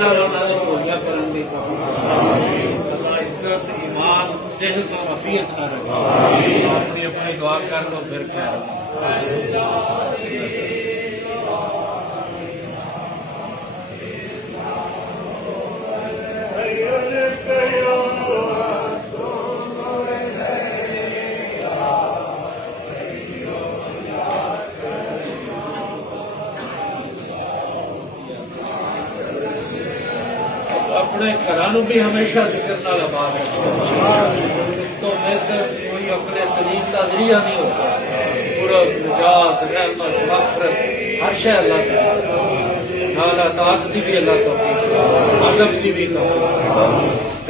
नाल उन्हां दी पूरियां करन दी अल्लाह इज्जत ईमान सेहत और अफियत ना रखे। अपनी अपनी दुआ कर लो फिर क्या अपने घरों भी हमेशा जिक्र नाल आबाद रखो। इस तो बेहतर कोई अपने सलीम का जरिया नहीं होता। पूरा निजात रहमत मग़फ़िरत हर शय अल्लाह की नाल अताअत दी भी अल्लाह तौफीक अदब की भी तौफीक।